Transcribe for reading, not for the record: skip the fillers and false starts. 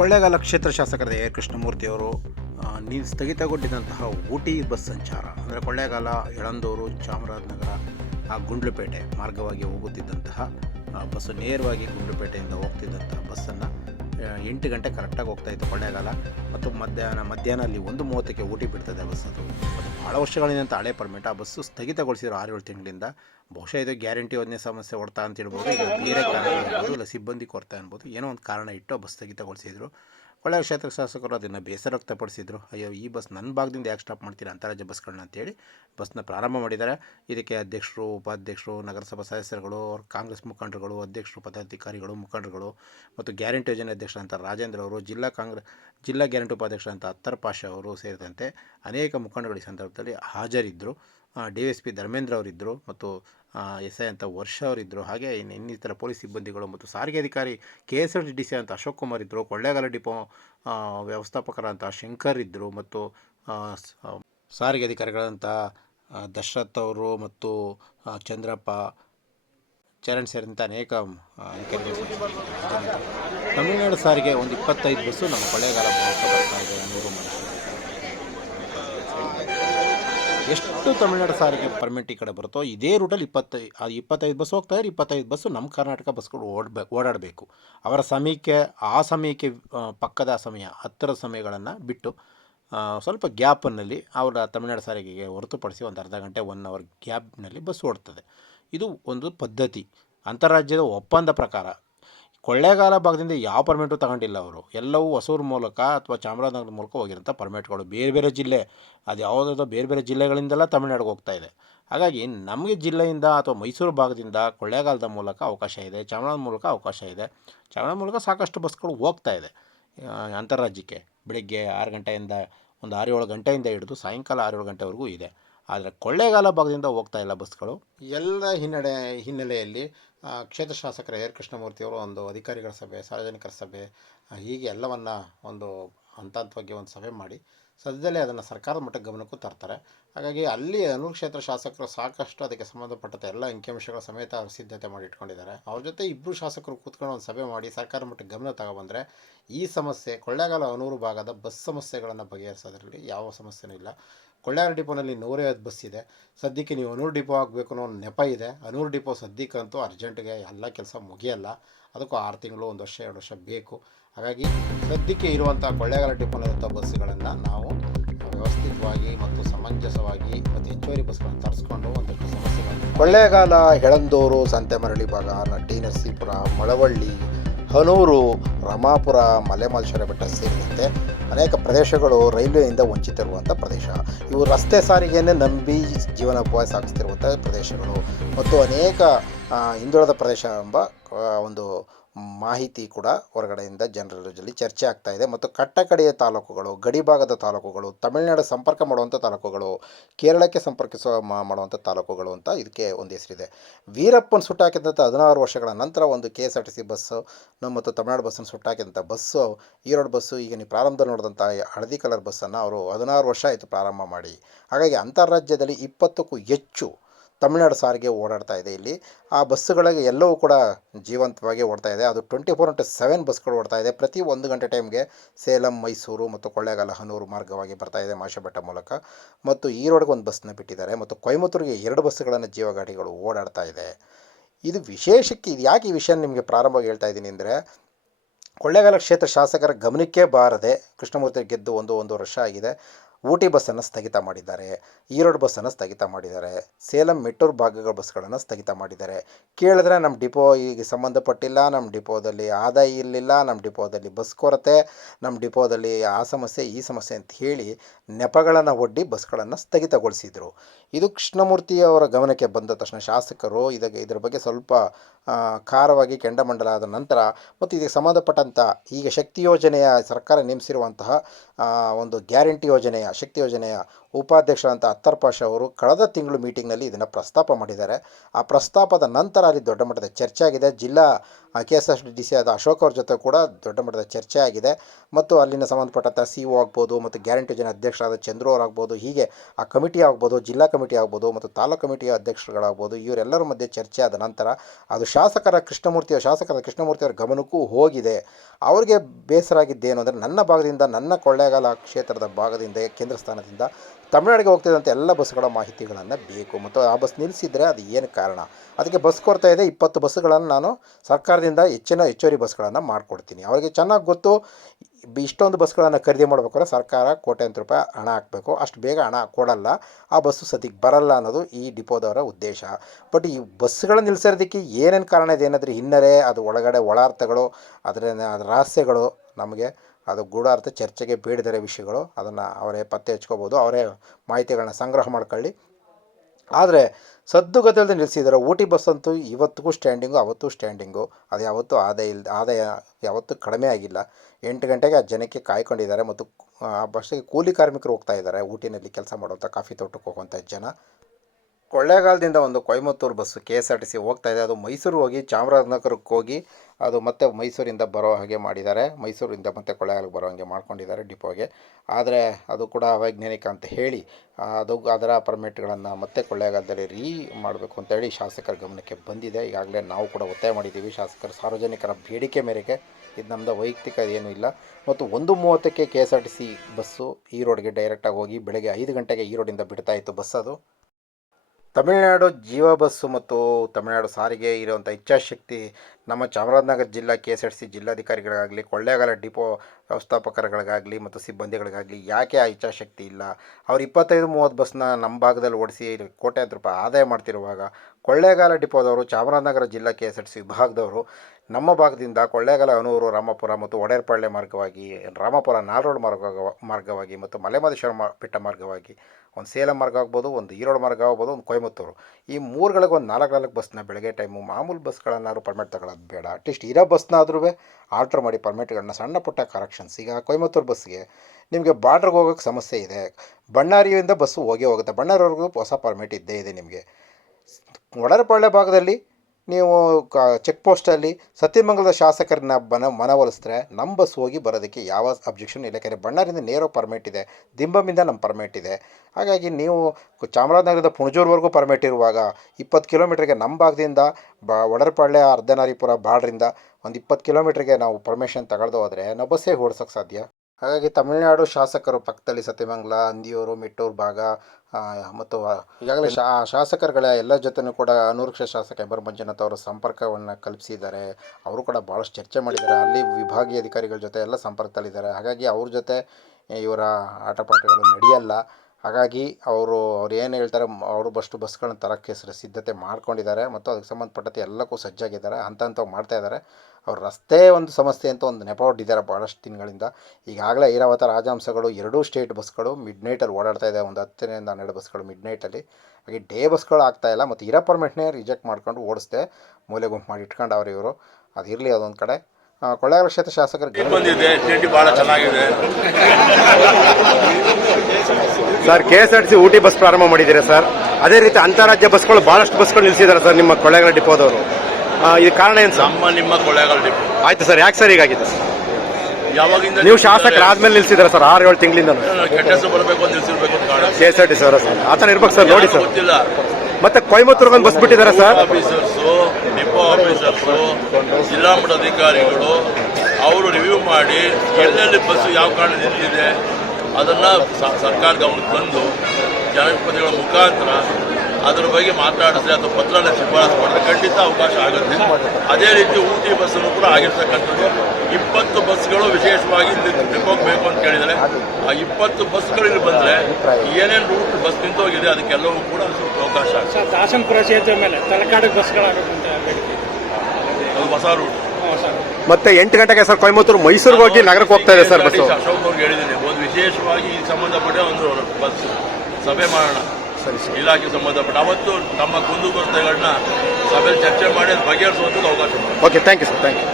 ಕೊಳ್ಳೇಗಾಲ ಕ್ಷೇತ್ರ ಶಾಸಕರಾದ A ಕೃಷ್ಣಮೂರ್ತಿಯವರು ಸ್ಥಗಿತಗೊಂಡಿದ್ದಂತಹ Ooty bus ಸಂಚಾರ ಅಂದರೆ ಕೊಳ್ಳೇಗಾಲ ಯಳಂದೂರು ಚಾಮರಾಜನಗರ ಗುಂಡ್ಲುಪೇಟೆ ಮಾರ್ಗವಾಗಿ ಹೋಗುತ್ತಿದ್ದಂತಹ ಬಸ್ಸು ನೇರವಾಗಿ ಗುಂಡ್ಲುಪೇಟೆಯಿಂದ ಹೋಗ್ತಿದ್ದಂತಹ ಬಸ್ಸನ್ನು 8 ಗಂಟೆ ಕರೆಕ್ಟಾಗಿ ಹೋಗ್ತಾಯಿತ್ತು ಕೊಳ್ಳೇಗಾಲ ಮತ್ತು ಮಧ್ಯಾಹ್ನ ಅಲ್ಲಿ 1:30ಕ್ಕೆ ಊಟಿ ಬಿಡ್ತದೆ ಬಸ್. ಅದು ಭಾಳ ವರ್ಷಗಳಿಂದ ಹಳೆ ಪರ್ಮಿಟ್. ಆ ಬಸ್ಸು ಸ್ಥಗಿತಗೊಳಿಸಿದ್ರು 6-7 ತಿಂಗಳಿಂದ. ಬಹುಶಃ ಇದು ಗ್ಯಾರಂಟಿ ಯೋಜನೆ ಸಮಸ್ಯೆ ಹೊಡ್ತಾ ಅಂತ ಹೇಳ್ಬೋದು, ಇಲ್ಲ ಬೇರೆ ಕಾರಣ ಇರ್ಬೋದು, ಇಲ್ಲ ಸಿಬ್ಬಂದಿ ಕೊರತೆ ಅನ್ಬೋದು, ಏನೋ ಒಂದು ಕಾರಣ ಇಟ್ಟು ಆ ಬಸ್ ಸ್ಥಗಿತಗೊಳಿಸಿದ್ರು. ಕೊಳ್ಳೇಗಾಲ ಕ್ಷೇತ್ರ ಶಾಸಕರು ಅದನ್ನು ಬೇಸರ ವ್ಯಕ್ತಪಡಿಸಿದ್ರು. ಅಯ್ಯೋ, ಈ ಬಸ್ ನನ್ನ ಭಾಗದಿಂದ ಯಾಕೆ ಸ್ಟಾಪ್ ಮಾಡ್ತೀರಾ ಅಂತಾರಾಜ್ಯ ಬಸ್ಗಳನ್ನ ಅಂತೇಳಿ ಬಸ್ನ ಪ್ರಾರಂಭ ಮಾಡಿದ್ದಾರೆ. ಇದಕ್ಕೆ ಅಧ್ಯಕ್ಷರು, ಉಪಾಧ್ಯಕ್ಷರು, ನಗರಸಭಾ ಸದಸ್ಯರುಗಳು, ಕಾಂಗ್ರೆಸ್ ಮುಖಂಡರುಗಳು, ಅಧ್ಯಕ್ಷರು, ಪದಾಧಿಕಾರಿಗಳು, ಮುಖಂಡರುಗಳು ಮತ್ತು ಗ್ಯಾರಂಟಿ ಯೋಜನೆ ಅಧ್ಯಕ್ಷರಂತ ರಾಜೇಂದ್ರ ಅವರು, ಜಿಲ್ಲಾ ಗ್ಯಾರಂಟಿ ಉಪಾಧ್ಯಕ್ಷರಂತ ಅತ್ತರ್ ಪಾಷಾ ಅವರು ಸೇರಿದಂತೆ ಅನೇಕ ಮುಖಂಡಗಳು ಈ ಸಂದರ್ಭದಲ್ಲಿ ಹಾಜರಿದ್ದರು. DSP ಧರ್ಮೇಂದ್ರ ಅವರಿದ್ದರು ಮತ್ತು SI ಅಂತ ವರ್ಷ ಅವರಿದ್ದರು. ಹಾಗೆ ಇನ್ನಿತರ ಪೊಲೀಸ್ ಸಿಬ್ಬಂದಿಗಳು ಮತ್ತು ಸಾರಿಗೆ ಅಧಿಕಾರಿ KSRTC ಅಂತ ಅಶೋಕ್ ಕುಮಾರ್ ಇದ್ದರು. ಕೊಳ್ಳೇಗಾಲ ಡಿಪೋ ವ್ಯವಸ್ಥಾಪಕರಂತ ಶಂಕರ್ ಇದ್ದರು ಮತ್ತು ಸಾರಿಗೆ ಅಧಿಕಾರಿಗಳಂತ ದಶರಥ್ ಅವರು ಮತ್ತು ಚಂದ್ರಪ್ಪ, ಚರಣ್ ಸೇರಿದಂತೆ ಅನೇಕ ಅಧಿಕಾರಿಗಳು. ತಮಿಳುನಾಡು ಸಾರಿಗೆ ಒಂದು 25 ಬಸ್ಸು ನಮ್ಮ ಕೊಳ್ಳೇಗಾಲ ಬರ್ತಾ ಇದೆ. 100 ಮನುಷ್ಯರು. ಎಷ್ಟು ತಮಿಳುನಾಡು ಸಾರಿಗೆ ಪರ್ಮಿಟ್ ಈ ಕಡೆ ಬರುತ್ತೋ ಇದೇ ರೂಟಲ್ಲಿ 25 ಬಸ್ ಹೋಗ್ತಾಯಿದ್ರೆ 25 ಬಸ್ಸು ನಮ್ಮ ಕರ್ನಾಟಕ ಬಸ್ಗಳು ಓಡಾಡಬೇಕು. ಅವರ ಸಮಯಕ್ಕೆ ಆ ಸಮಯಕ್ಕೆ ಪಕ್ಕದ ಸಮಯ, ಹತ್ತಿರದ ಸಮಯಗಳನ್ನು ಬಿಟ್ಟು ಸ್ವಲ್ಪ ಗ್ಯಾಪ್ನಲ್ಲಿ ಅವರ ತಮಿಳುನಾಡು ಸಾರಿಗೆಗೆ ಹೊರತುಪಡಿಸಿ ಒಂದು ಅರ್ಧ ಗಂಟೆ 1 ಅವರ್ ಗ್ಯಾಪ್ನಲ್ಲಿ ಬಸ್ ಓಡ್ತದೆ. ಇದು ಒಂದು ಪದ್ಧತಿ. ಅಂತಾರಾಜ್ಯದ ಒಪ್ಪಂದ ಪ್ರಕಾರ ಕೊಳ್ಳೇಗಾಲ ಭಾಗದಿಂದ ಯಾವ ಪರ್ಮಿಟು ತಗೊಂಡಿಲ್ಲ ಅವರು. ಎಲ್ಲವೂ ಹೊಸೂರು ಮೂಲಕ ಅಥವಾ ಚಾಮರಾಜನಗರದ ಮೂಲಕ ಹೋಗಿರೋಂಥ ಪರ್ಮಿಟ್ಗಳು. ಬೇರೆ ಬೇರೆ ಜಿಲ್ಲೆ, ಅದು ಯಾವುದಾದ್ರೂ ಬೇರೆ ಬೇರೆ ಜಿಲ್ಲೆಗಳಿಂದೆಲ್ಲ ತಮಿಳ್ನಾಡಿಗೆ ಹೋಗ್ತಾ ಇದೆ. ಹಾಗಾಗಿ ನಮಗೆ ಜಿಲ್ಲೆಯಿಂದ ಅಥವಾ ಮೈಸೂರು ಭಾಗದಿಂದ ಕೊಳ್ಳೇಗಾಲದ ಮೂಲಕ ಅವಕಾಶ ಇದೆ, ಚಾಮರಾಜ ಮೂಲಕ ಅವಕಾಶ ಇದೆ. ಚಾಮರಾಜ ಮೂಲಕ ಸಾಕಷ್ಟು ಬಸ್ಗಳು ಹೋಗ್ತಾ ಇದೆ ಅಂತಾರಾಜ್ಯಕ್ಕೆ. ಬೆಳಗ್ಗೆ 6 ಗಂಟೆಯಿಂದ ಒಂದು 6-7 ಗಂಟೆಯಿಂದ ಹಿಡಿದು ಸಾಯಂಕಾಲ 6-7 ಗಂಟೆವರೆಗೂ ಇದೆ. ಆದರೆ ಕೊಳ್ಳೇಗಾಲ ಭಾಗದಿಂದ ಹೋಗ್ತಾ ಇಲ್ಲ ಬಸ್ಗಳು. ಎಲ್ಲ ಹಿನ್ನೆಲೆಯಲ್ಲಿ ಕ್ಷೇತ್ರ ಶಾಸಕರ ಎ ಕೃಷ್ಣಮೂರ್ತಿಯವರು ಒಂದು ಅಧಿಕಾರಿಗಳ ಸಭೆ, ಸಾರ್ವಜನಿಕರ ಸಭೆ, ಹೀಗೆ ಎಲ್ಲವನ್ನು ಒಂದು ಹಂತವಾಗಿ ಒಂದು ಸಭೆ ಮಾಡಿ ಸದ್ಯದಲ್ಲೇ ಅದನ್ನು ಸರ್ಕಾರದ ಮಟ್ಟಕ್ಕೆ ಗಮನಕ್ಕೂ ತರ್ತಾರೆ. ಹಾಗಾಗಿ ಅಲ್ಲಿ ಅನೂರು ಕ್ಷೇತ್ರ ಶಾಸಕರು ಸಾಕಷ್ಟು ಅದಕ್ಕೆ ಸಂಬಂಧಪಟ್ಟಂತೆ ಎಲ್ಲ ಅಂಕಿಅಂಶಗಳ ಸಮೇತ ಅವರು ಸಿದ್ಧತೆ ಮಾಡಿ ಇಟ್ಕೊಂಡಿದ್ದಾರೆ. ಅವ್ರ ಜೊತೆ ಇಬ್ಬರು ಶಾಸಕರು ಕೂತ್ಕೊಂಡು ಒಂದು ಸಭೆ ಮಾಡಿ ಸರ್ಕಾರ ಮಟ್ಟಕ್ಕೆ ಗಮನ ತಗೊಬಂದರೆ ಈ ಸಮಸ್ಯೆ ಕೊಳ್ಳೇಗಾಲ ಅನೂರು ಭಾಗದ ಬಸ್ ಸಮಸ್ಯೆಗಳನ್ನು ಬಗೆಹರಿಸೋದ್ರಲ್ಲಿ ಯಾವ ಸಮಸ್ಯೆನೂ ಇಲ್ಲ. ಕೊಳ್ಳೇಗಾಲ ಡಿಪೋನಲ್ಲಿ 150 ಬಸ್ ಇದೆ. ಸದ್ಯಕ್ಕೆ ನೀವು ಅನೂರು ಡಿಪೋ ಆಗಬೇಕು ಅನ್ನೋ ಒಂದು ನೆಪ ಇದೆ. ಅನೂರು ಡಿಪೋ ಸದ್ಯಕ್ಕಂತೂ ಅರ್ಜೆಂಟ್ಗೆ ಎಲ್ಲ ಕೆಲಸ ಮುಗಿಯಲ್ಲ. ಅದಕ್ಕೂ 6 ತಿಂಗಳು, 1 ವರ್ಷ, 2 ವರ್ಷ ಬೇಕು. ಹಾಗಾಗಿ ಸದ್ಯಕ್ಕೆ ಇರುವಂಥ ಕೊಳ್ಳೇಗಾಲ ಡಿಪೋನಲ್ಲಿರುವಂಥ ಬಸ್ಸುಗಳನ್ನು ನಾವು ವ್ಯವಸ್ಥಿತವಾಗಿ ಮತ್ತು ಸಮಂಜಸವಾಗಿ ಮತ್ತು ಹೆಚ್ಚುವರಿ ಬಸ್ಗಳನ್ನು ತರಿಸ್ಕೊಂಡು ಒಂದಷ್ಟು ಸಮಸ್ಯೆಗಳನ್ನು ಕೊಳ್ಳೇಗಾಲ, ಯಳಂದೂರು, ಸಂತೆಮರಳಿ ಭಾಗ, ಟಿ ನರಸೀಪುರ, ಮಳವಳ್ಳಿ, ಹನೂರು, ರಮಾಪುರ, ಮಲೆಮಹದೇಶ್ವರ ಬೆಟ್ಟ ಸೇರಿದಂತೆ ಅನೇಕ ಪ್ರದೇಶಗಳು ರೈಲ್ವೆಯಿಂದ ವಂಚಿತರುವಂಥ ಪ್ರದೇಶ. ಇವು ರಸ್ತೆ ಸಾರಿಗೆಯನ್ನೇ ನಂಬಿ ಜೀವನೋಪಾಯ ಸಾಗಿಸ್ತಿರುವಂಥ ಪ್ರದೇಶಗಳು ಮತ್ತು ಅನೇಕ ಹಿಂದುಳಿದ ಪ್ರದೇಶ ಎಂಬ ಒಂದು ಮಾಹಿತಿ ಕೂಡ ಹೊರಗಡೆಯಿಂದ ಜನರಲ್ಲಿ ಚರ್ಚೆ ಆಗ್ತಾ ಇದೆ. ಮತ್ತು ಕಟ್ಟಕಡೆಯ ತಾಲೂಕುಗಳು, ಗಡಿಭಾಗದ ತಾಲೂಕುಗಳು, ತಮಿಳುನಾಡು ಸಂಪರ್ಕ ಮಾಡುವಂಥ ತಾಲೂಕುಗಳು, ಕೇರಳಕ್ಕೆ ಮಾಡುವಂಥ ತಾಲೂಕುಗಳು ಅಂತ ಇದಕ್ಕೆ ಒಂದು ಹೆಸರಿದೆ. ವೀರಪ್ಪನ ಸುಟ್ಟಾಕಿದಂಥ 16 ವರ್ಷಗಳ ನಂತರ ಒಂದು KSRTC ಬಸ್ಸು ಮತ್ತು ತಮಿಳುನಾಡು ಬಸ್ಸನ್ನು ಸುಟ್ಟಾಕಿದಂಥ ಬಸ್ಸು, ಈರೋಡ್ ಬಸ್ಸು, ಈಗ ನೀವು ಪ್ರಾರಂಭದಲ್ಲಿ ನೋಡಿದಂಥ ಹಳದಿ ಕಲರ್ ಬಸ್ಸನ್ನು ಅವರು 16 ವರ್ಷ ಆಯಿತು ಪ್ರಾರಂಭ ಮಾಡಿ. ಹಾಗಾಗಿ ಅಂತಾರಾಜ್ಯದಲ್ಲಿ 20ಕ್ಕೂ ಹೆಚ್ಚು ತಮಿಳುನಾಡು ಸಾರಿಗೆ ಓಡಾಡ್ತಾ ಇದೆ. ಇಲ್ಲಿ ಆ ಬಸ್ಸುಗಳಿಗೆ ಎಲ್ಲವೂ ಕೂಡ ಜೀವಂತವಾಗಿ ಓಡ್ತಾ ಇದೆ. ಅದು 24/7 ಬಸ್ಗಳು ಓಡ್ತಾ ಇದೆ. ಪ್ರತಿ 1 ಗಂಟೆ ಟೈಮ್ಗೆ ಸೇಲಂ, ಮೈಸೂರು ಮತ್ತು ಕೊಳ್ಳೇಗಾಲ, ಹನೂರು ಮಾರ್ಗವಾಗಿ ಬರ್ತಾ ಇದೆ ಮಾಶಬೆಟ್ಟ ಮೂಲಕ. ಮತ್ತು ಈರೋಡ್ಗೆ ಒಂದು ಬಸ್ನ ಬಿಟ್ಟಿದ್ದಾರೆ ಮತ್ತು ಕೊಯಮತ್ತೂರಿಗೆ 2 ಬಸ್ಸುಗಳನ್ನು ಜೀವಗಾಡಿಗಳು ಓಡಾಡ್ತಾ ಇದೆ. ಇದು ವಿಶೇಷಕ್ಕೆ ಇದು ಯಾಕೆ ಈ ವಿಷಯ ನಿಮಗೆ ಪ್ರಾರಂಭವಾಗಿ ಹೇಳ್ತಾ ಇದ್ದೀನಿ ಅಂದರೆ, ಕೊಳ್ಳೇಗಾಲ ಕ್ಷೇತ್ರ ಶಾಸಕರ ಗಮನಕ್ಕೆ ಬಾರದೆ ಕೃಷ್ಣಮೂರ್ತಿ ಗೆದ್ದು 1 ವರ್ಷ ಆಗಿದೆ. ಊಟಿ ಬಸ್ಸನ್ನು ಸ್ಥಗಿತ ಮಾಡಿದ್ದಾರೆ, ಈರೋಡ್ ಬಸ್ಸನ್ನು ಸ್ಥಗಿತ ಮಾಡಿದ್ದಾರೆ, ಸೇಲಂ ಮೆಟ್ಟೂರು ಭಾಗಗಳ ಬಸ್ಗಳನ್ನು ಸ್ಥಗಿತ ಮಾಡಿದ್ದಾರೆ. ಕೇಳಿದ್ರೆ ನಮ್ಮ ಡಿಪೋ ಈಗ ಸಂಬಂಧಪಟ್ಟಿಲ್ಲ, ನಮ್ಮ ಡಿಪೋದಲ್ಲಿ ಆದಾಯ ಇರಲಿಲ್ಲ, ನಮ್ಮ ಡಿಪೋದಲ್ಲಿ ಬಸ್ ಕೊರತೆ, ನಮ್ಮ ಡಿಪೋದಲ್ಲಿ ಆ ಸಮಸ್ಯೆ ಈ ಸಮಸ್ಯೆ ಅಂತ ಹೇಳಿ ನೆಪಗಳನ್ನು ಒಡ್ಡಿ ಬಸ್ಗಳನ್ನು ಸ್ಥಗಿತಗೊಳಿಸಿದರು. ಇದು ಕೃಷ್ಣಮೂರ್ತಿ ಅವರ ಗಮನಕ್ಕೆ ಬಂದ ತಕ್ಷಣ ಶಾಸಕರು ಇದರ ಬಗ್ಗೆ ಸ್ವಲ್ಪ ಖಾರವಾಗಿ ಕೆಂಡಮಂಡಲಾದ ನಂತರ ಮತ್ತು ಇದಕ್ಕೆ ಸಂಬಂಧಪಟ್ಟಂಥ ಈಗ ಶಕ್ತಿ ಯೋಜನೆಯ ಸರ್ಕಾರ ನೇಮಿಸಿರುವಂತಹ ಒಂದು ಗ್ಯಾರಂಟಿ ಯೋಜನೆಯ ಶಕ್ತಿ ಯೋಜನೆಯ ಉಪಾಧ್ಯಕ್ಷರಂಥ ಅತ್ತರ್ ಪಾಷಾ ಅವರು ಕಳೆದ ತಿಂಗಳು ಮೀಟಿಂಗ್ನಲ್ಲಿ ಇದನ್ನು ಪ್ರಸ್ತಾಪ ಮಾಡಿದ್ದಾರೆ. ಆ ಪ್ರಸ್ತಾಪದ ನಂತರ ಅಲ್ಲಿ ದೊಡ್ಡ ಮಟ್ಟದ ಚರ್ಚೆ ಆಗಿದೆ. ಜಿಲ್ಲಾ KSRTC ಆದ ಅಶೋಕ್ ಅವ್ರ ಜೊತೆ ಕೂಡ ದೊಡ್ಡ ಮಟ್ಟದ ಚರ್ಚೆ ಆಗಿದೆ. ಮತ್ತು ಅಲ್ಲಿನ ಸಂಬಂಧಪಟ್ಟಂಥ CO ಆಗ್ಬೋದು ಮತ್ತು ಗ್ಯಾರಂಟಿ ಯೋಜನೆ ಅಧ್ಯಕ್ಷರಾದ ಚಂದ್ರು ಅವರಾಗ್ಬೋದು, ಹೀಗೆ ಆ ಕಮಿಟಿ ಆಗ್ಬೋದು, ಜಿಲ್ಲಾ ಕಮಿಟಿ ಆಗ್ಬೋದು ಮತ್ತು ತಾಲೂಕು ಕಮಿಟಿಯ ಅಧ್ಯಕ್ಷರುಗಳಾಗ್ಬೋದು, ಇವರೆಲ್ಲರ ಮಧ್ಯೆ ಚರ್ಚೆ ಆದ ನಂತರ ಅದು ಶಾಸಕರ ಕೃಷ್ಣಮೂರ್ತಿಯವರ ಗಮನಕ್ಕೂ ಹೋಗಿದೆ. ಅವರಿಗೆ ಬೇಸರ ಆಗಿದ್ದೇನು ಅಂದರೆ, ನನ್ನ ಭಾಗದಿಂದ, ನನ್ನ ಕೊಳ್ಳೇಗಾಲ ಕ್ಷೇತ್ರದ ಭಾಗದಿಂದ, ಕೇಂದ್ರ ಸ್ಥಾನದಿಂದ ತಮಿಳುನಾಡಿಗೆ ಹೋಗ್ತಿದ್ದಂಥ ಎಲ್ಲ ಬಸ್ಸುಗಳ ಮಾಹಿತಿಗಳನ್ನು ಬೇಕು ಮತ್ತು ಆ ಬಸ್ ನಿಲ್ಲಿಸಿದರೆ ಅದು ಏನು ಕಾರಣ, ಅದಕ್ಕೆ ಬಸ್ ಕೊರತೆ ಇದೆ. 20 ಬಸ್ಸುಗಳನ್ನು ನಾನು ಸರ್ಕಾರದಿಂದ ಹೆಚ್ಚುವರಿ ಬಸ್ಗಳನ್ನು ಮಾಡಿಕೊಡ್ತೀನಿ. ಅವರಿಗೆ ಚೆನ್ನಾಗಿ ಗೊತ್ತು, ಇಷ್ಟೊಂದು ಬಸ್ಗಳನ್ನು ಖರೀದಿ ಮಾಡಬೇಕಾದ್ರೆ ಸರ್ಕಾರ ಕೋಟ್ಯಾಂತರ ರೂಪಾಯಿ ಹಣ ಹಾಕಬೇಕು, ಅಷ್ಟು ಬೇಗ ಹಣ ಕೊಡಲ್ಲ, ಆ ಬಸ್ಸು ಸದ್ಯಕ್ಕೆ ಬರಲ್ಲ ಅನ್ನೋದು ಈ ಡಿಪೋದವರ ಉದ್ದೇಶ. ಬಟ್ ಈ ಬಸ್ಸುಗಳನ್ನು ನಿಲ್ಲಿಸೋದಕ್ಕೆ ಏನೇನು ಕಾರಣ ಇದೆ ಏನಾದರೂ ಹಿನ್ನೆಲೆ, ಅದು ಒಳಗಡೆ ಒಳಾರ್ಥಗಳು, ಅದರ ರಹಸ್ಯಗಳು, ನಮಗೆ ಅದು ಗೂಢಾರ್ಥ ಚರ್ಚೆಗೆ ಬೇಡಿದರೆ ವಿಷಯಗಳು, ಅದನ್ನು ಅವರೇ ಪತ್ತೆ ಹಚ್ಕೋಬೋದು, ಅವರೇ ಮಾಹಿತಿಗಳನ್ನ ಸಂಗ್ರಹ ಮಾಡ್ಕೊಳ್ಳಿ. ಆದರೆ ಸದ್ದುಗದ್ದಲದಲ್ಲಿ ನಿಲ್ಲಿಸಿದ್ದಾರೆ. ಊಟಿ ಬಸ್ ಅಂತೂ ಇವತ್ತಿಗೂ ಸ್ಟ್ಯಾಂಡಿಂಗು, ಅವತ್ತು ಸ್ಟ್ಯಾಂಡಿಂಗು, ಅದು ಯಾವತ್ತೂ ಆದಾಯ ಯಾವತ್ತೂ ಕಡಿಮೆ ಆಗಿಲ್ಲ. 8 ಗಂಟೆಗೆ ಆ ಜನಕ್ಕೆ ಕಾಯ್ಕೊಂಡಿದ್ದಾರೆ ಮತ್ತು ಆ ಬಸ್ಸಿಗೆ ಕೂಲಿ ಕಾರ್ಮಿಕರು ಹೋಗ್ತಾ ಇದ್ದಾರೆ. ಊಟಿನಲ್ಲಿ ಕೆಲಸ ಮಾಡುವಂಥ ಕಾಫಿ ತೋಟಕ್ಕೆ ಹೋಗುವಂಥ ಜನ. ಕೊಳ್ಳೇಗಾಲದಿಂದ ಒಂದು ಕೊಯಮತ್ತೂರು ಬಸ್ಸು KSRTC ಹೋಗ್ತಾ ಇದೆ. ಅದು ಮೈಸೂರು ಹೋಗಿ ಚಾಮರಾಜನಗರಕ್ಕೆ ಹೋಗಿ ಅದು ಮತ್ತೆ ಮೈಸೂರಿಂದ ಬರೋ ಹಾಗೆ ಮಾಡಿದ್ದಾರೆ. ಮೈಸೂರಿಂದ ಮತ್ತೆ ಕೊಳ್ಳೇಗಾಲಕ್ಕೆ ಬರೋ ಹಾಗೆ ಮಾಡ್ಕೊಂಡಿದ್ದಾರೆ ಡಿಪೋಗೆ. ಆದರೆ ಅದು ಕೂಡ ಅವೈಜ್ಞಾನಿಕ ಅಂತ ಹೇಳಿ ಅದರ ಪರ್ಮಿಟ್ಗಳನ್ನು ಮತ್ತೆ ಕೊಳ್ಳೇಗಾಲದಲ್ಲಿ ಮಾಡಬೇಕು ಅಂತೇಳಿ ಶಾಸಕರ ಗಮನಕ್ಕೆ ಬಂದಿದೆ. ಈಗಾಗಲೇ ನಾವು ಕೂಡ ಒತ್ತಾಯ ಮಾಡಿದ್ದೀವಿ. ಸಾರ್ವಜನಿಕರ ಬೇಡಿಕೆ ಮೇರೆಗೆ, ಇದು ನಮ್ಮದು ವೈಯಕ್ತಿಕ ಏನೂ ಇಲ್ಲ. ಮತ್ತು 1:30ಕ್ಕೆ KSRTC ಬಸ್ಸು ಈರೋಡ್ಗೆ ಡೈರೆಕ್ಟಾಗಿ ಹೋಗಿ ಬೆಳಗ್ಗೆ 5 ಗಂಟೆಗೆ ಈರೋಡಿಂದ ಬಿಡ್ತಾ ಇತ್ತು ಬಸ್. ಅದು ತಮಿಳುನಾಡು ಜೀವ ಬಸ್ಸು ಮತ್ತು ತಮಿಳುನಾಡು ಸಾರಿಗೆ ಇರುವಂಥ ಇಚ್ಛಾಶಕ್ತಿ ನಮ್ಮ ಚಾಮರಾಜನಗರ ಜಿಲ್ಲಾ KSRTC ಜಿಲ್ಲಾಧಿಕಾರಿಗಳಿಗಾಗಲಿ, ಕೊಳ್ಳೇಗಾಲ ಡಿಪೋ ವ್ಯವಸ್ಥಾಪಕರುಗಳಿಗಾಗಲಿ ಮತ್ತು ಸಿಬ್ಬಂದಿಗಳಿಗಾಗಲಿ ಯಾಕೆ ಆ ಇಚ್ಛಾಶಕ್ತಿ ಇಲ್ಲ? ಅವ್ರು 25-30 ಬಸ್ನ ನಮ್ಮ ಭಾಗದಲ್ಲಿ ಓಡಿಸಿ ಕೋಟ್ಯಾಂತರ ರೂಪಾಯಿ ಆದಾಯ ಮಾಡ್ತಿರುವಾಗ, ಕೊಳ್ಳೇಗಾಲ ಡಿಪೋದವರು, ಚಾಮರಾಜನಗರ ಜಿಲ್ಲಾ KSRTC ವಿಭಾಗದವರು ನಮ್ಮ ಭಾಗದಿಂದ ಕೊಳ್ಳೇಗಾಲ, ಅನೂರು, ರಾಮಪುರ ಮತ್ತು ಒಡೆರ್ಪಾಳ್ಯ ಮಾರ್ಗವಾಗಿ, ರಾಮಪುರ ನಾಲ್ರೋಡ್ ಮಾರ್ಗವಾಗಿ ಮತ್ತು ಮಲೆಮಹದೇಶ್ವರ ಬೆಟ್ಟ ಮಾರ್ಗವಾಗಿ, ಒಂದು ಸೇಲಂ ಮಾರ್ಗ ಆಗ್ಬೋದು, ಒಂದು ಈರೋಡ್ ಮಾರ್ಗ ಆಗ್ಬೋದು, ಒಂದು ಕೊಯಮತ್ತೂರು, ಈ ಮೂರುಗಳಿಗೆ ಒಂದು 4 ಬಸ್ನ ಬೆಳಗ್ಗೆ ಟೈಮು ಮಾಮೂಲು ಬಸ್ಗಳನ್ನಾದ್ರು ಪರ್ಮಿಟ್ ತಗೊಳ್ಳೋದು ಬೇಡ, ಅಟ್ಲೀಸ್ಟ್ ಇರೋ ಬಸ್ನಾದ್ರೂ ಆಲ್ಟ್ರ್ ಮಾಡಿ ಪರ್ಮಿಟ್ಗಳನ್ನ ಸಣ್ಣ ಪುಟ್ಟ ಕರೆಕ್ಷನ್ಸ್. ಈಗ ಕೊಯಮತ್ತೂರು ಬಸ್ಸಿಗೆ ನಿಮಗೆ ಬಾರ್ಡ್ರಿಗೆ ಹೋಗೋಕ್ಕೆ ಸಮಸ್ಯೆ ಇದೆ. ಬಳ್ಳಾರಿಯಿಂದ ಬಸ್ಸು ಹೋಗುತ್ತೆ, ಬಳ್ಳಾರಿವರೆಗೂ ಹೊಸ ಪರ್ಮಿಟ್ ಇದ್ದೇ ಇದೆ ನಿಮಗೆ. ಒಡೆರಪಾಳ್ಯ ಭಾಗದಲ್ಲಿ ನೀವು ಚೆಕ್ ಪೋಸ್ಟಲ್ಲಿ ಸತ್ಯಮಂಗಲದ ಶಾಸಕರನ್ನ ಮನವೊಲಿಸಿದ್ರೆ ನಮ್ಮ ಬಸ್ ಹೋಗಿ ಬರೋದಕ್ಕೆ ಯಾವ ಅಬ್ಜೆಕ್ಷನ್ ಇಲ್ಲ. ಯಾಕೆಂದರೆ ಬಳ್ಳಾರಿಯಿಂದ ನೇರ ಪರ್ಮಿಟ್ ಇದೆ, ದಿಂಬಮಿಂದ ನಮ್ಮ ಪರ್ಮಿಟ್ ಇದೆ. ಹಾಗಾಗಿ ನೀವು ಚಾಮರಾಜನಗರದ ಪುಣಜೂರ್ವರೆಗೂ ಪರ್ಮಿಟ್ ಇರುವಾಗ 20 ಕಿಲೋಮೀಟ್ರಿಗೆ ನಮ್ಮ ಭಾಗದಿಂದ ಒಡೆರಪಾಳ್ಯ, ಅರ್ಧನಾರಿಪುರ ಬಾರ್ಡ್ರಿಂದ ಒಂದು 20 ಕಿಲೋಮೀಟ್ರಿಗೆ ನಾವು ಪರ್ಮಿಷನ್ ತಗೊಳ್ದು ಹೋದರೆ ನಾವು ಬಸ್ಸೇ ಓಡಿಸೋಕ್ಕೆ ಸಾಧ್ಯ. ಹಾಗಾಗಿ ತಮಿಳುನಾಡು ಶಾಸಕರು ಪಕ್ಕದಲ್ಲಿ ಸತ್ಯಮಂಗಲ, ಅಂದಿಯೂರು, ಮೆಟ್ಟೂರು ಭಾಗ ಮತ್ತು ಈಗಾಗಲೇ ಶಾಸಕರುಗಳ ಎಲ್ಲ ಜೊತೆನೂ ಕೂಡ ಅನೂರು ಕ್ಷೇತ್ರ ಶಾಸಕ ಎಂ.ಆರ್. ಮಂಜುನಾಥ್ ಅವರ ಸಂಪರ್ಕವನ್ನು ಕಲ್ಪಿಸಿದ್ದಾರೆ. ಅವರು ಕೂಡ ಭಾಳಷ್ಟು ಚರ್ಚೆ ಮಾಡಿದ್ದಾರೆ. ಅಲ್ಲಿ ವಿಭಾಗೀಯ ಅಧಿಕಾರಿಗಳ ಜೊತೆ ಎಲ್ಲ ಸಂಪರ್ಕದಲ್ಲಿದ್ದಾರೆ. ಹಾಗಾಗಿ ಅವ್ರ ಜೊತೆ ಇವರ ಆಟಪಾಠಗಳು ನಡೆಯಲ್ಲ. ಹಾಗಾಗಿ ಅವರು ಏನು ಹೇಳ್ತಾರೆ, ಅವರು ಬಸ್ಗಳನ್ನ ತರೋಕ್ಕೆ ಸಿದ್ಧತೆ ಮಾಡ್ಕೊಂಡಿದ್ದಾರೆ ಮತ್ತು ಅದಕ್ಕೆ ಸಂಬಂಧಪಟ್ಟಂತೆ ಎಲ್ಲಕ್ಕೂ ಸಜ್ಜಾಗಿದ್ದಾರೆ. ಹಂತವಾಗಿ ಮಾಡ್ತಾಯಿದ್ದಾರೆ. ಅವ್ರ ರಸ್ತೆ ಒಂದು ಸಮಸ್ಯೆ ಅಂತ ಒಂದು ನೆಪ ಹೊಟ್ಟಿದ್ದಾರೆ ಭಾಳಷ್ಟು ದಿನಗಳಿಂದ. ಈಗಾಗಲೇ ಐರಾವತ ರಾಜಹಂಸಗಳು 2 ಸ್ಟೇಟ್ ಬಸ್ಗಳು ಮಿಡ್ನೈಟಲ್ಲಿ ಓಡಾಡ್ತಾ ಇದೆ, ಒಂದು 10ರಿಂದ 12 ಬಸ್ಗಳು ಮಿಡ್ನೈಟಲ್ಲಿ. ಹಾಗೆ ಡೇ ಬಸ್ಗಳು ಆಗ್ತಾಯಿಲ್ಲ ಮತ್ತು ಇರೋ ಪರ್ಮಿಟ್ನೇ ರಿಜೆಕ್ಟ್ ಮಾಡ್ಕೊಂಡು ಓಡಿಸ್ದೆ ಮೂಲೆ ಗುಂಪು ಮಾಡಿ ಇಟ್ಕೊಂಡವ್ರು ಇವರು. ಅದಿರಲಿ ಅದೊಂದು ಕಡೆ. ಕೊಳ್ಳೇಗಾಲ ಕ್ಷೇತ್ರ ಶಾಸಕರು ಬಂದಿದೆ, ಭಾಳ ಚೆನ್ನಾಗಿದೆ ಸರ್. KSRTC ಊಟಿ ಬಸ್ ಪ್ರಾರಂಭ ಮಾಡಿದ್ದೀರಾ ಸರ್. ಅದೇ ರೀತಿ ಅಂತಾರಾಜ್ಯ ಬಸ್ಗಳು ಭಾಳಷ್ಟು ಬಸ್ಗಳು ನಿಲ್ಲಿಸಿದ್ದಾರೆ ಸರ್ ನಿಮ್ಮ ಕೊಳ್ಳೇಗಾಲ ಡಿಪೋದವರು. ಇದು ಕಾರಣ ಏನು ಸರ್? ನಿಮ್ಮ ಕೊಳ್ಳೇಗಾಲ ಡಿಪೋ ಆಯ್ತು ಸರ್. ಯಾಕೆ ಸರ್ ಹೀಗಾಗಿದೆ ಸರ್? ಯಾವಾಗಿಂದ ನೀವು ಶಾಸಕರಾದ್ಮೇಲೆ ನಿಲ್ಸಿದ್ದಾರೆ ಸರ್, 6-7 ತಿಂಗಳಿಂದ. ಕೆಟ್ಟ ಬರಬೇಕು ಅಂತ ನಿಲ್ಸಿರ್ಬೇಕು ಅಂತ KSRTC ಅವರ ಸರ್ ಆತನ ಇರ್ಬೇಕು ಸರ್. ನೋಡಿ ಸರ್, ಗೊತ್ತಿಲ್ಲ. ಮತ್ತೆ ಕೊಯಮತ್ತೂರ್ಗೆ ಒಂದು ಬಸ್ ಬಿಟ್ಟಿದ್ದಾರೆ ಸರ್. ಆಫೀಸರ್ಸು, ಡಿಪೋ ಆಫೀಸರ್ಸು, ಜಿಲ್ಲಾ ಮಟ್ಟ ಅಧಿಕಾರಿಗಳು ಅವರು ರಿವ್ಯೂ ಮಾಡಿ ಎಲ್ಲೆಲ್ಲಿ ಬಸ್ಸು ಯಾವ ಕಾರಣ ನಿಂತಿದೆ ಅದನ್ನು ಸರ್ಕಾರ ಗಮನಕ್ಕೆ ತಂದು ಜನಪ್ರತಿನಿಧಿಗಳ ಮುಖಾಂತರ ಅದರ ಬಗ್ಗೆ ಮಾತಾಡಿದ್ರೆ ಅಥವಾ ಪತ್ರನ ಶಿಫಾರಸು ಮಾಡಿದ್ರೆ ಖಂಡಿತ ಅವಕಾಶ ಆಗುತ್ತೆ. ಅದೇ ರೀತಿ ಊಟಿ ಬಸ್ಸನ್ನು ಕೂಡ ಆಗಿರ್ತಕ್ಕಂಥದ್ದು 20 ಬಸ್ಗಳು ವಿಶೇಷವಾಗಿ ಇಲ್ಲಿ ಡಿಪೋಗೆ ಬೇಕು ಅಂತ ಕೇಳಿದರೆ ಆ 20 ಬಸ್ಗಳು ಇಲ್ಲಿ ಬಂದರೆ ಏನೇನು ರೂಟ್ ಬಸ್ ನಿಂತೋಗಿದೆ ಅದಕ್ಕೆಲ್ಲವೂ ಕೂಡ ಅವಕಾಶ ಆಗುತ್ತೆ. ದಾಸನಪುರ ಸೇತುವೆ ಮೇಲೆ ತಲಕಾಡು ಬಸ್ಗಳಾಗುತ್ತೆ, ಅದು ಹೊಸ ರೂಟ್. ಮತ್ತೆ 8 ಗಂಟೆಗೆ ಸರ್ ಕೊಯಮತ್ತೂರು ಮೈಸೂರಿಗೆ ಹೋಗಿ ನಗರಕ್ಕೆ ಹೋಗ್ತಾ ಇದೆ ಸರ್ ಬಸ್ಸು. ಅಶೋಕ್ ಅವ್ರಿಗೆ ಹೇಳಿದ್ದೀನಿ, ಒಂದು ವಿಶೇಷವಾಗಿ ಈ ಸಂಬಂಧಪಟ್ಟ ಒಂದು ಬಸ್ ಸಭೆ ಮಾಡೋಣ ಇಲಾಖೆ ಸಂಬಂಧಪಟ್ಟ. ಅವತ್ತು ನಮ್ಮ ಕುಂದುಕೊರತೆಗಳನ್ನ ಸಭೆಯಲ್ಲಿ ಚರ್ಚೆ ಮಾಡಿ ಅದು ಬಗೆಹರಿಸುವಂಥದ್ದು ಅವಕಾಶ. Okay, thank you sir, thank you.